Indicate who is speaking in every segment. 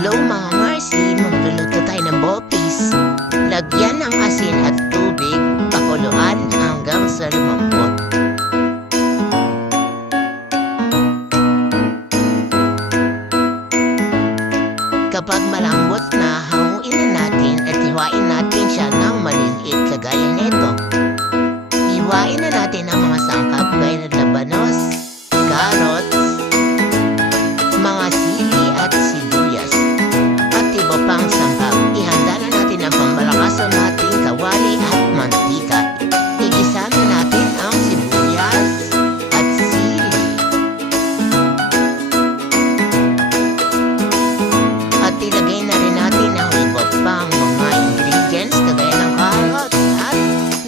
Speaker 1: Hello mga Marcy, magluluto tayo ng bopis. Lagyan ng asin at tubig, pakuluan hanggang sa lumambot. Kapag malambot na,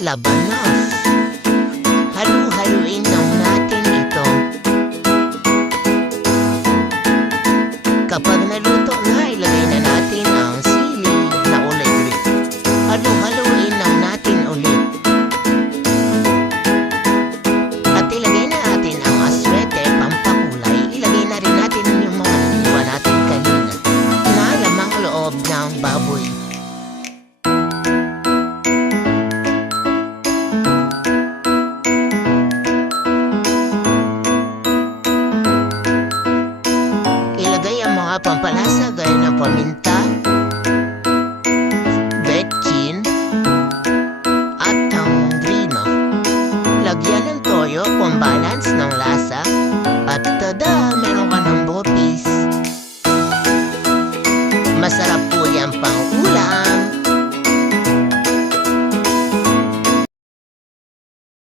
Speaker 1: labanos. mga pampalasa gaya ng paminta, betchin, at tambrino. Lagyan ng toyo kung balance ng lasa at tada, meron ka ng bopis. Masarap po yan pang